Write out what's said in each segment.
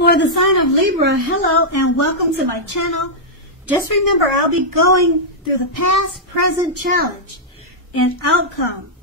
For the sign of Libra, hello and welcome to my channel. Just remember, I'll be going through the past, present, challenge, and outcome.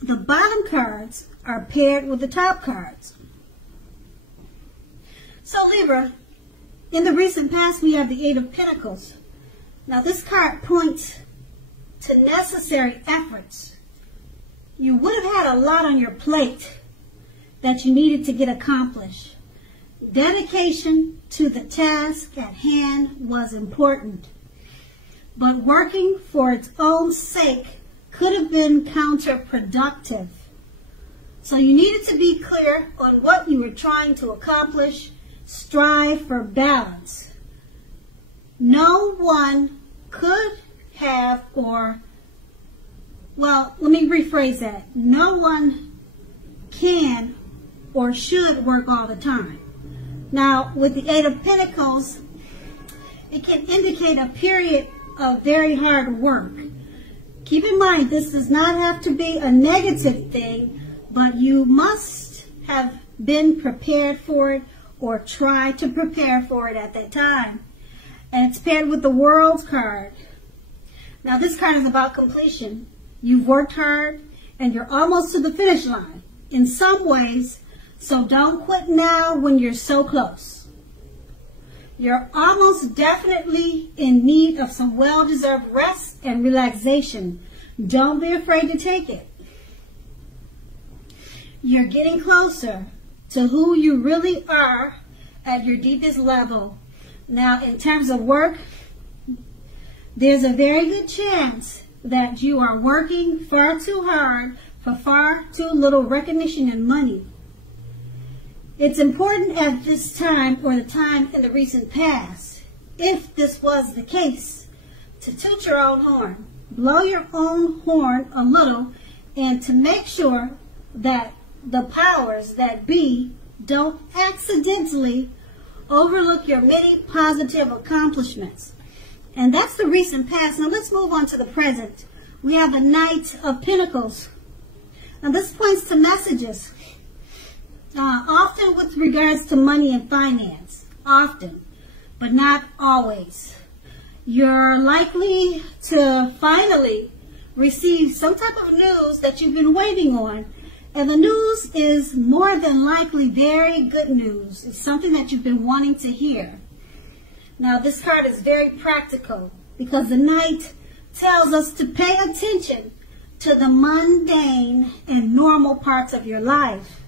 The bottom cards are paired with the top cards. So Libra, in the recent past we have the Eight of Pentacles. Now this card points to necessary efforts. You would have had a lot on your plate that you needed to get accomplished. Dedication to the task at hand was important, but working for its own sake could have been counterproductive. So you needed to be clear on what you were trying to accomplish. Strive for balance. No one could have let me rephrase that. No one can or should work all the time. Now, with the Eight of Pentacles, it can indicate a period of very hard work. Keep in mind, this does not have to be a negative thing, but you must have been prepared for it or try to prepare for it at that time. And it's paired with the World card. Now, this card is about completion. You've worked hard and you're almost to the finish line in some ways. So don't quit now when you're so close. You're almost definitely in need of some well-deserved rest and relaxation. Don't be afraid to take it. You're getting closer to who you really are at your deepest level. Now, in terms of work, there's a very good chance that you are working far too hard for far too little recognition and money. It's important at this time, or the time in the recent past, if this was the case, to toot your own horn, blow your own horn a little, and to make sure that the powers that be don't accidentally overlook your many positive accomplishments. And that's the recent past. Now let's move on to the present. We have the Knight of Pentacles. Now this points to messages. Often with regards to money and finance. Often, but not always. You're likely to finally receive some type of news that you've been waiting on. And the news is more than likely very good news. It's something that you've been wanting to hear. Now this card is very practical because the Knight tells us to pay attention to the mundane and normal parts of your life.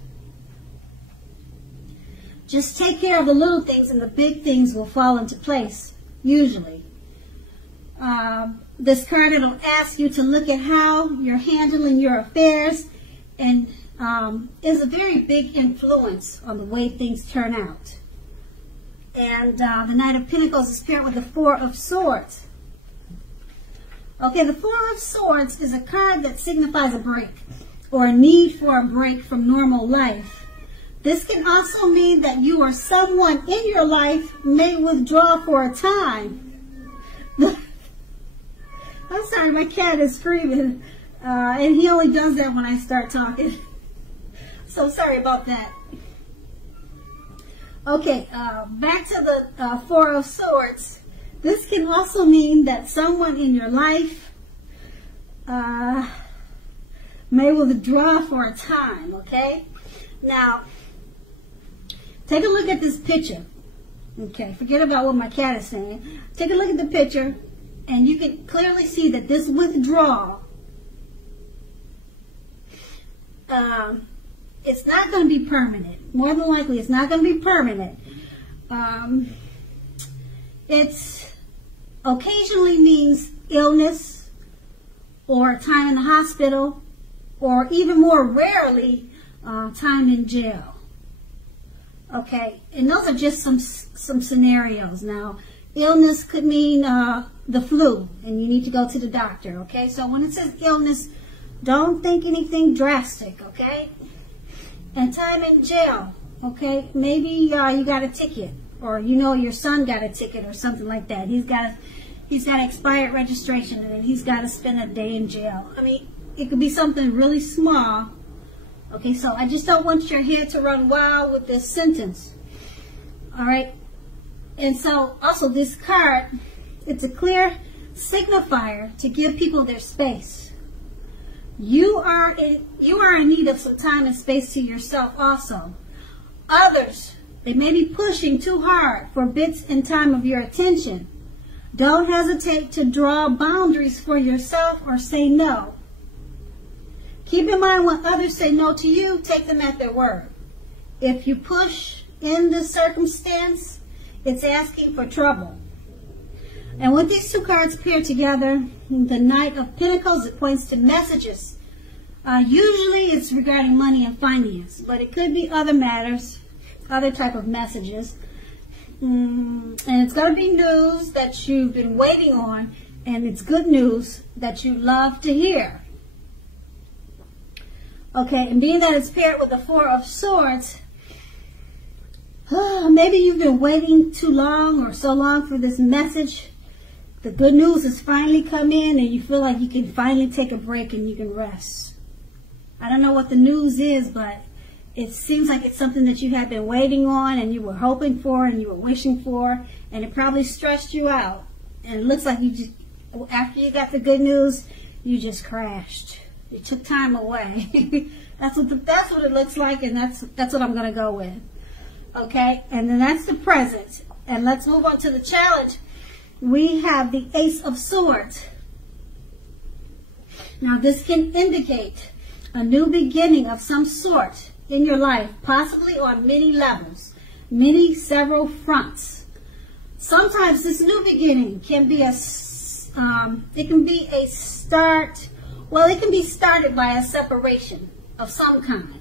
Just take care of the little things and the big things will fall into place, usually. This card, it'll ask you to look at how you're handling your affairs and is a very big influence on the way things turn out. And the Knight of Pentacles is paired with the Four of Swords. Okay, the Four of Swords is a card that signifies a break or a need for a break from normal life. This can also mean that you or someone in your life may withdraw for a time. I'm sorry, my cat is screaming, and he only does that when I start talking. So sorry about that. Okay, back to the Four of Swords. This can also mean that someone in your life may withdraw for a time, okay? Now, take a look at this picture. Okay, forget about what my cat is saying. Take a look at the picture, and you can clearly see that this withdrawal, it's not going to be permanent. More than likely, it's not going to be permanent. It's occasionally means illness or time in the hospital, or even more rarely, time in jail. Okay, and those are just some scenarios. Now, illness could mean the flu, and you need to go to the doctor, okay? So when it says illness, don't think anything drastic, okay? And time in jail, okay? Maybe you got a ticket, or you know your son got a ticket or something like that. He's got expired registration, and then he's got to spend a day in jail. I mean, it could be something really small. Okay, so I just don't want your head to run wild with this sentence. All right. And so also this card, it's a clear signifier to give people their space. You are in need of some time and space to yourself also. Others, they may be pushing too hard for bits and time of your attention. Don't hesitate to draw boundaries for yourself or say no. Keep in mind when others say no to you, take them at their word. If you push in this circumstance, it's asking for trouble. And with these two cards paired together, the Knight of Pentacles, it points to messages. Usually it's regarding money and finance, but it could be other matters, other type of messages. And it's going to be news that you've been waiting on, and it's good news that you love to hear. Okay, and being that it's paired with the Four of Swords, maybe you've been waiting too long or so long for this message. The good news has finally come in and you feel like you can finally take a break and you can rest. I don't know what the news is, but it seems like it's something that you had been waiting on and you were hoping for and you were wishing for, and it probably stressed you out. And it looks like you just, after you got the good news, you just crashed. You took time away. That's what it looks like, and that's what I'm going to go with. Okay, and then that's the present. And let's move on to the challenge. We have the Ace of Swords. Now this can indicate a new beginning of some sort in your life, possibly on many levels, several fronts. Sometimes this new beginning can be it can be started by a separation of some kind.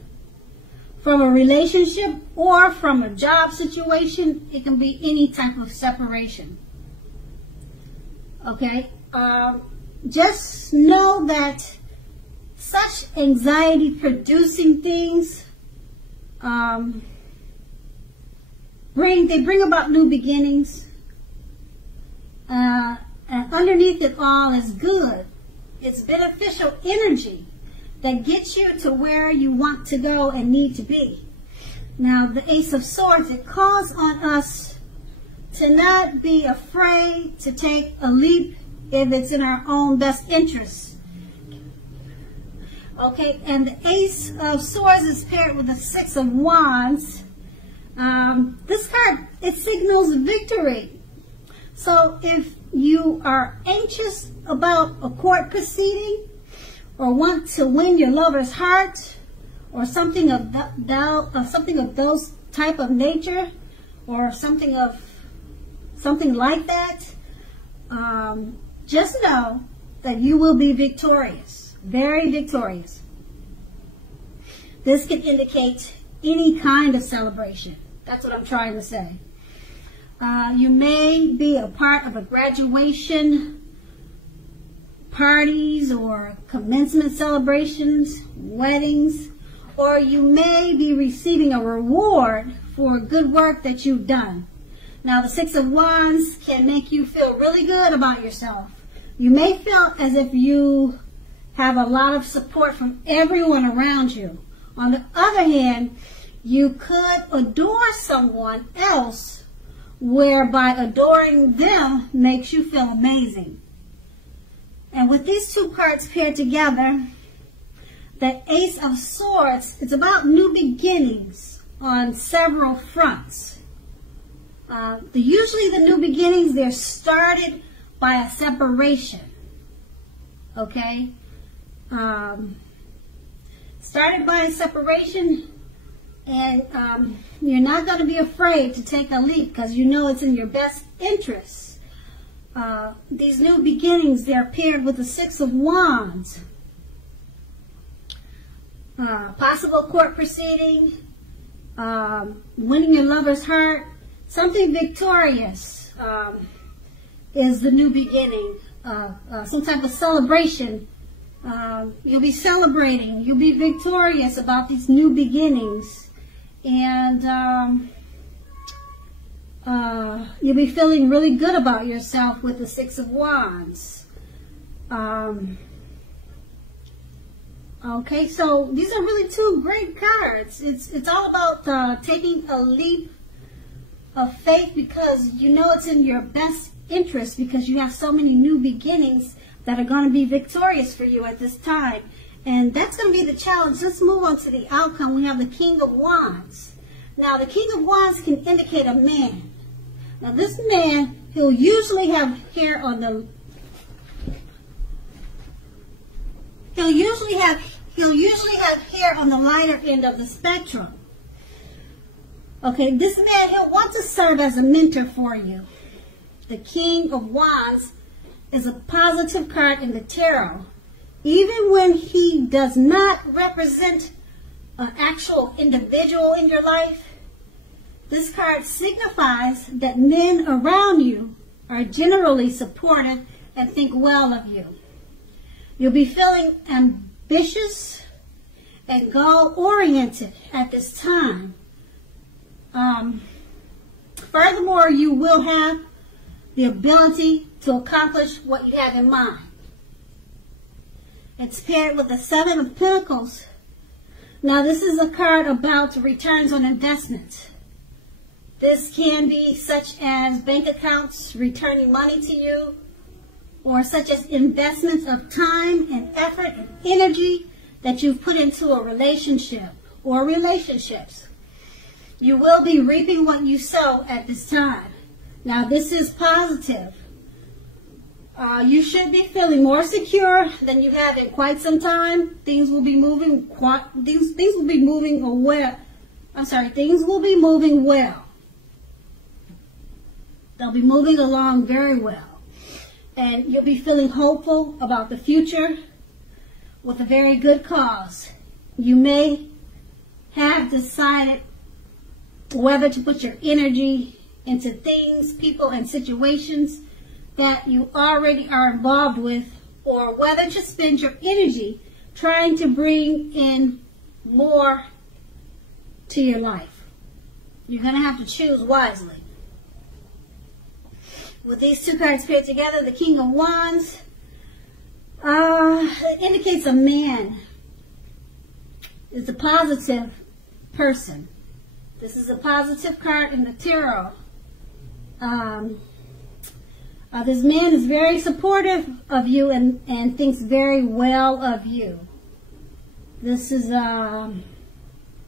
From a relationship or from a job situation, it can be any type of separation. Okay, just know that such anxiety-producing things bring about new beginnings, and underneath it all is good. It's beneficial energy that gets you to where you want to go and need to be. Now, the Ace of Swords, it calls on us to not be afraid to take a leap if it's in our own best interest. Okay, and the Ace of Swords is paired with the Six of Wands. This card, it signals victory. So if you are anxious about a court proceeding or want to win your lover's heart or something of those type of nature or something like that, just know that you will be victorious, very victorious. This can indicate any kind of celebration. That's what I'm trying to say. You may be a part of a graduation parties or commencement celebrations, weddings, or you may be receiving a reward for good work that you've done. Now, the Six of Wands can make you feel really good about yourself. You may feel as if you have a lot of support from everyone around you. On the other hand, you could adore someone else, whereby adoring them makes you feel amazing. And with these two cards paired together, the Ace of Swords, it's about new beginnings on several fronts. Usually the new beginnings, they're started by a separation. Okay? Started by a separation, and you're not going to be afraid to take a leap because you know it's in your best interest. These new beginnings, they're paired with the Six of Wands. Possible court proceeding, winning your lover's heart, something victorious is the new beginning. Some type of celebration. You'll be celebrating. You'll be victorious about these new beginnings. And you'll be feeling really good about yourself with the Six of Wands. Okay, so these are really two great cards. It's all about taking a leap of faith because you know it's in your best interest because you have so many new beginnings that are going to be victorious for you at this time. And that's going to be the challenge. Let's move on to the outcome. We have the King of Wands. Now, the King of Wands can indicate a man. Now, this man, he'll usually have hair on the... He'll usually have hair on the lighter end of the spectrum. Okay, this man, he'll want to serve as a mentor for you. The King of Wands is a positive card in the tarot. Even when he does not represent an actual individual in your life, this card signifies that men around you are generally supportive and think well of you. You'll be feeling ambitious and goal-oriented at this time. Furthermore, you will have the ability to accomplish what you have in mind. It's paired with the Seven of Pentacles. Now, this is a card about returns on investments. This can be such as bank accounts returning money to you, or such as investments of time and effort and energy that you've put into a relationship or relationships. You will be reaping what you sow at this time. Now, this is positive. You should be feeling more secure than you have in quite some time. Things will be moving. Things will be moving well. Things will be moving well. They'll be moving along very well. And you'll be feeling hopeful about the future with a very good cause. You may have decided whether to put your energy into things, people, and situations that you already are involved with, or whether to spend your energy trying to bring in more to your life. You're going to have to choose wisely. With these two cards paired together, the King of Wands, it indicates a man. It's a positive person. This is a positive card in the tarot. This man is very supportive of you and thinks very well of you. This is an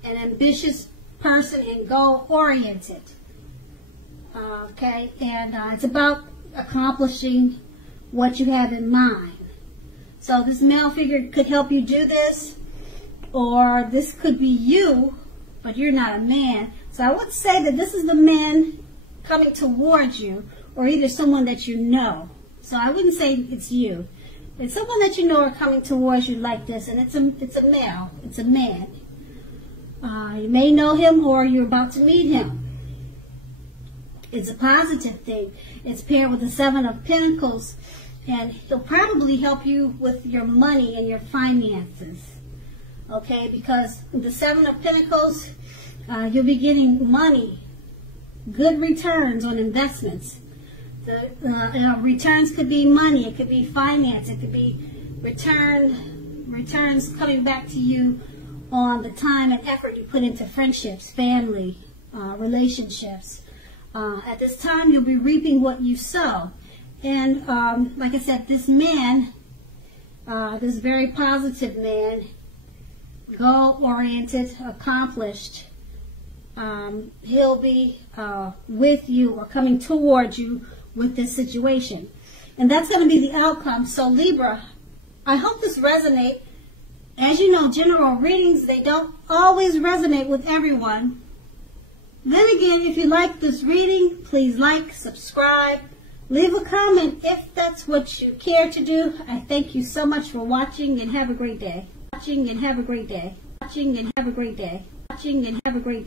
ambitious person and goal-oriented. Okay, and it's about accomplishing what you have in mind. So this male figure could help you do this, or this could be you, but you're not a man. So I would say that this is the man coming towards you, or either someone that you know. So I wouldn't say it's you. It's someone that you know are coming towards you like this, and it's a male. It's a man. You may know him, or you're about to meet him. It's a positive thing. It's paired with the Seven of Pentacles, and he'll probably help you with your money and your finances. Okay, because the Seven of Pentacles, you'll be getting money, good returns on investments. The returns could be money, it could be finance, it could be returns coming back to you on the time and effort you put into friendships, family, relationships. At this time, you'll be reaping what you sow. And like I said, this man, this very positive man, goal-oriented, accomplished, he'll be with you or coming towards you with this situation. And that's going to be the outcome. So Libra, I hope this resonates. As you know, general readings, they don't always resonate with everyone. Then again, if you like this reading, please like, subscribe, leave a comment if that's what you care to do. I thank you so much for watching, and have a great day. Watching and have a great day. Watching and have a great day. Watching and have a great day.